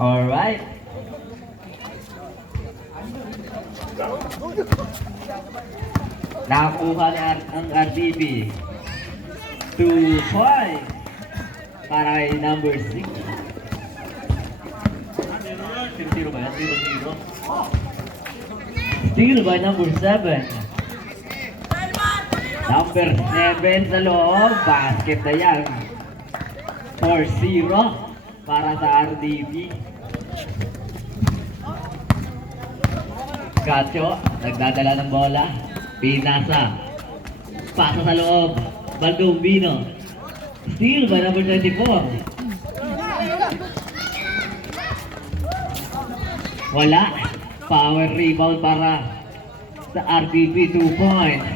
Alright. Nakakuha ang RDB. 2 points para kay number 6. 0-0 ba yan? 0-0. Steal by number 7. Number 7 sa loob. Basket na yan. 4-0 para sa RDB. Gacho, nagdadala ng bola. Pinasa. Pasa sa loob. Baldombino. Steal by number 24. Wala. Power rebound para sa RDB. 2 points.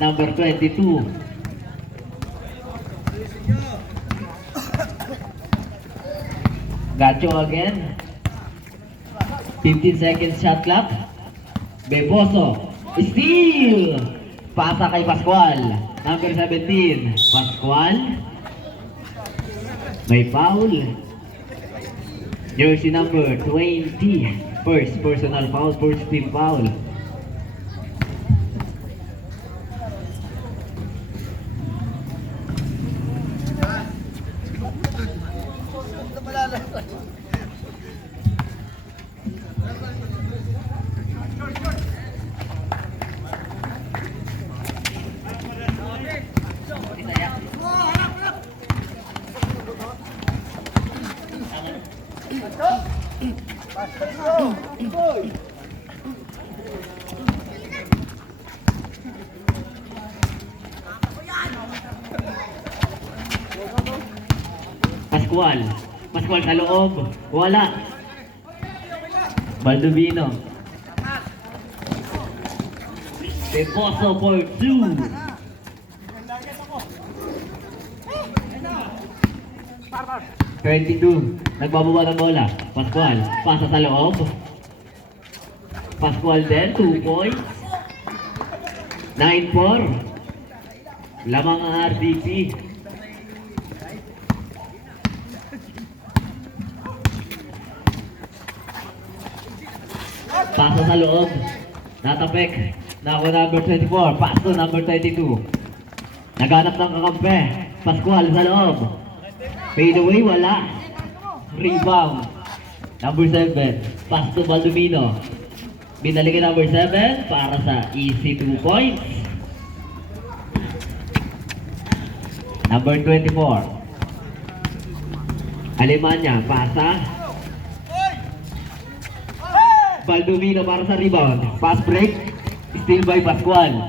Number 22. Gacho again. 15 seconds shot clock. Beboso. Steal! Pasa kay Pascual. Number 17. Pascual. May foul. Jersey number 20. First personal foul. First team foul. Pascual. Pascual sa loob. Wala. Baldovino. Beboso for 2. Nagbababa ng bola. Pascual. Pasa sa loob. Pascual din. 2 points. 9-4. Lamang ang RDP. Paso sa loob. Natapik. Nako number 24. Paso number 22. Naghanap ng kakampi. Pascual sa loob. Fade away. Wala. Rebound. Number 7. Pass to Baldomino. Binalikin number 7 para sa easy 2 points. Number 24. Alemanya. Pasa. Baldomino para sa rebound. Pass break. Steal by Pascual.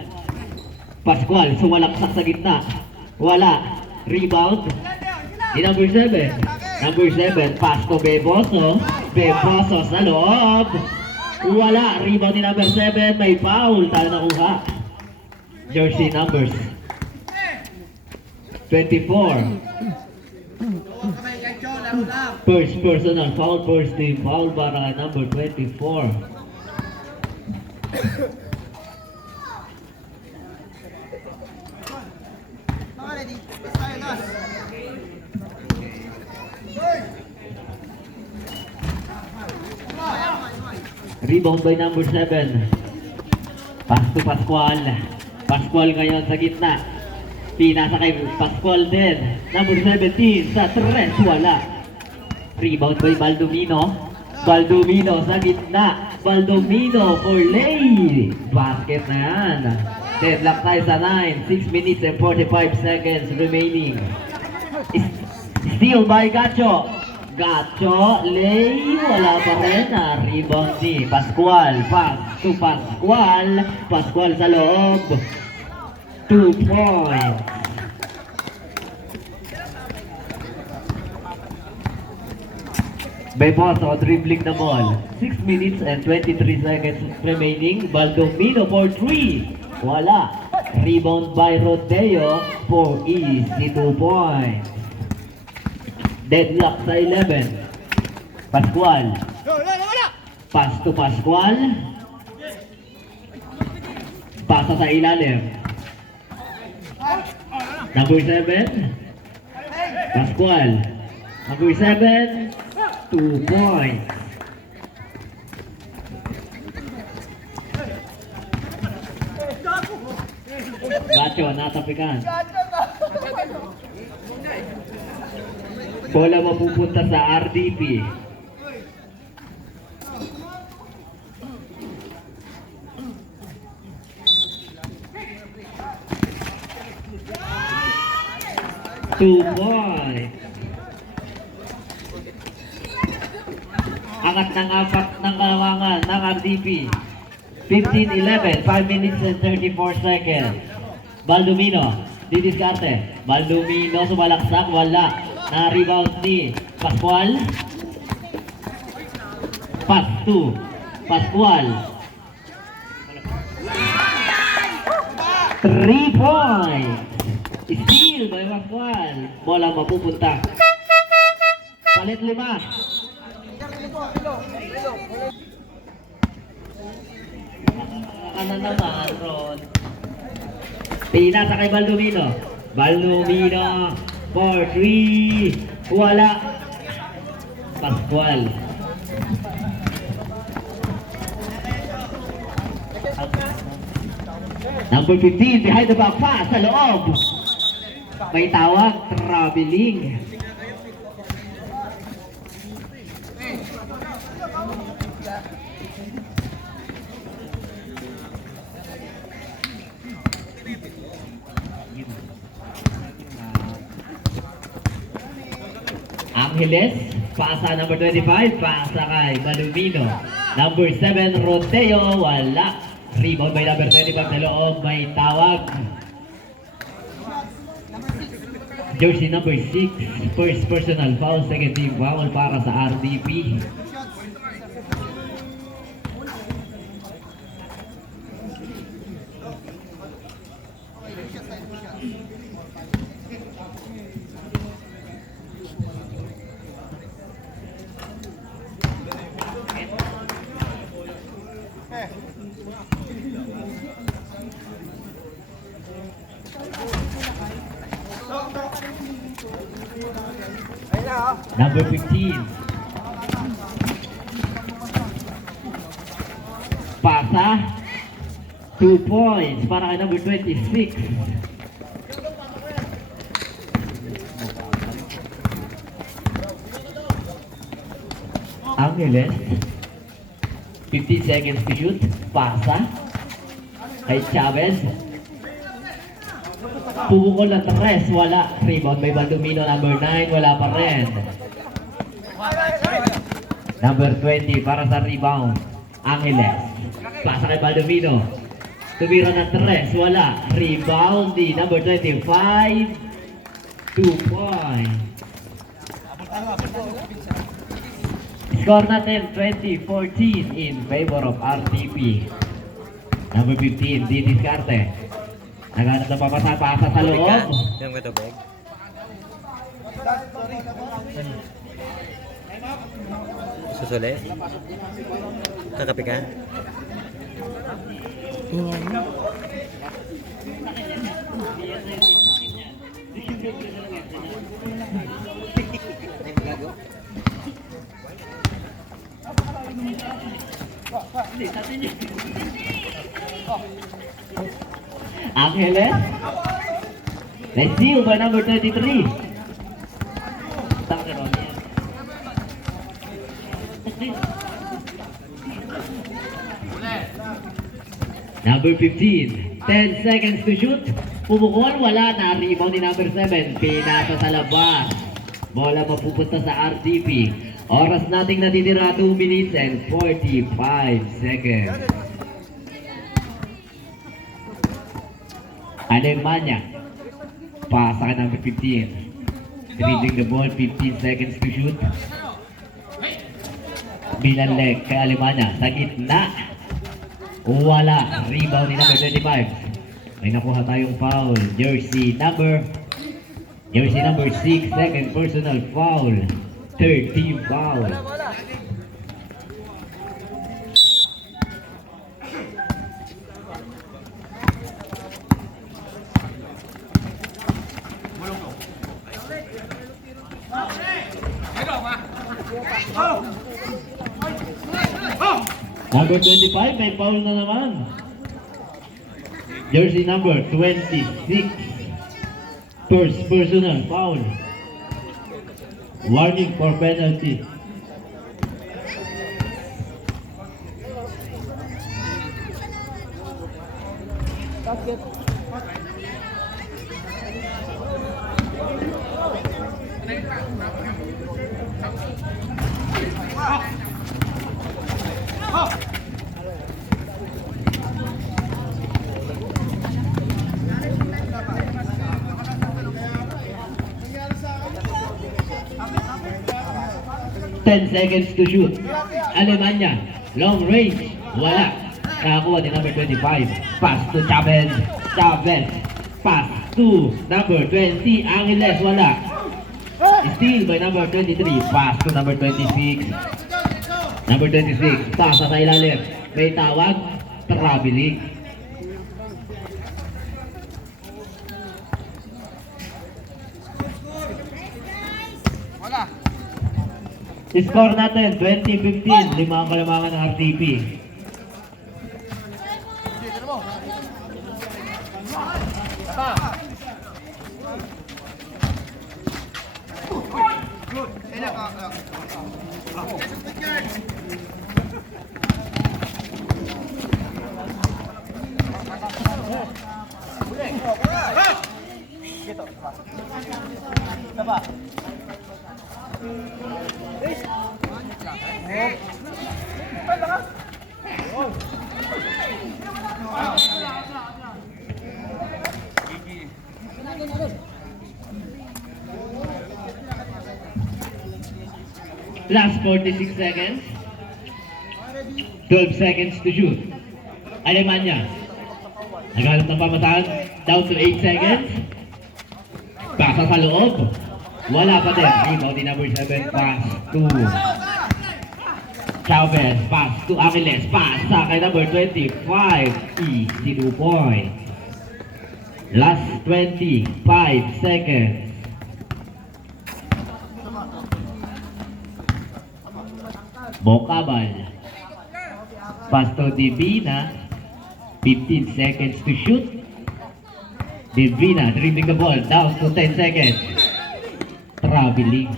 Pascual sumalaksak sa gitna. Wala. Rebound. Di number 7. Number 7. Pass to Beboso. Beboso sa loob. Wala. Rebound ni number 7. May foul. Tayo nakuha. Jersey numbers 24. First personal foul, first team foul para number 24. Rebound by number 7. Pass to Pascual. Pascual ngayon sa gitna. Pinasa kay Pascual din. Number 17 sa 3. Wala. Rebound by Baldomino. Baldomino sa gitna. Baldomino for lay. Basket na yan. Deadlock tayo sa 9. 6 minutes and 45 seconds remaining. Steal by Gacho. Gacho, lay. Wala pa rin. Rebound ni Pascual. Pass to Pascual. Pascual sa loob. 2 points. Beboso dribbling the ball. 6 minutes and 23 seconds remaining. Baldomino for 3. Wala. Rebound by Rodeo for easy 2 points. Deadlock sa 11. Pascual. Pass to Pascual. Pasa sa ilalim. Number 7. Pascual. Number 7, 2 points. Gacho, natapikan. Bola mapupunta sa RDP. Two points. Angat ng apat ng kawangan ng RDP. 15-11, 5 minutes and 34 seconds. Baldomino, didiskarte. Baldomino, sumalaksak, wala. Na-rebound ni Pascual. Pass to Pascual. 3 points. Steal by Pascual. Bola mapupunta. Palit 5. Ano naman, Ron? Pinasa kay Baldomino. Baldomino for 3. Wala. Pascual. Number 15, behind the back pass sa loob. May tawag, traveling. Angeles, pasa number 25, pasa kay Baldomino. Number 7, Roteo, wala. Rebound by number 25 sa loob, may tawag. Jersey number 6, first personal foul, second team foul para sa RDP. Number 15. Pasa. 2 points para kay number 26. Angeles. 50 seconds to shoot. Pasa. Kay Chavez. Pumukol na 3, wala. Rebound by Baldomino, number 9, wala pa rin. Number 20 para sa rebound, Angeles. Pasa kay Baldomino. Tumira ng 3, wala. Rebound di number 25. 2 points. Score natin 20-14 in favor of RTP. Number 15, di diskarte. Naghanap na papasa-pasa sa loob. Yung katubig. Susuli? Kakapi ka? Ingay. Angeles. Let's see by number 33. Number 15. 10 seconds to shoot. Pumukol, wala na. Rebound ni number 7. Pinasa sa labas. Bola mapupunta sa RTP. Oras nating natitira 2 minutes and 45 seconds. Alemanya. Pasa kay number 15. Dribbling the ball, 15 seconds to shoot. Binanleg kay Alemanya. Sa gitna. Wala. Rebound ni number 25. May nakuha tayong foul. Jersey number 6. Second personal foul. Third team foul. Number 25, may foul na naman. Jersey number 26. First personal foul. Warning for penalty. Ten seconds to shoot. Alemanya, long range, wala. Nakakuha ni number 25. Pass to Chavez. Chavez. Pass to number 20. Angeles, wala. Steal by number 23. Pass to number 26. Number 26. Pass sa ilalim. May tawag. Traveling. Score natin, 20-15. 5 ang kalamangan ng RTP. Last 46 seconds. 12 seconds to shoot. Alemanya. Naghanap ng pamataan. Down to 8 seconds. Pasa sa loob. Wala pa din. Rebound din number 7. Pass to Chavez. Pass to Angeles. Pass sa kay number 25. Easy 2 points. Last 25 seconds. Bocabal. Pass to Divina. 15 seconds to shoot. Divina dribbling the ball down to 10 seconds. Traveling.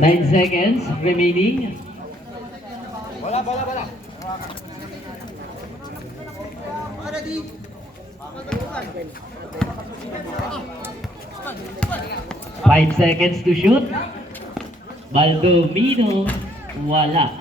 9 seconds remaining. Bola. 5 seconds to shoot. Baldomino, wala.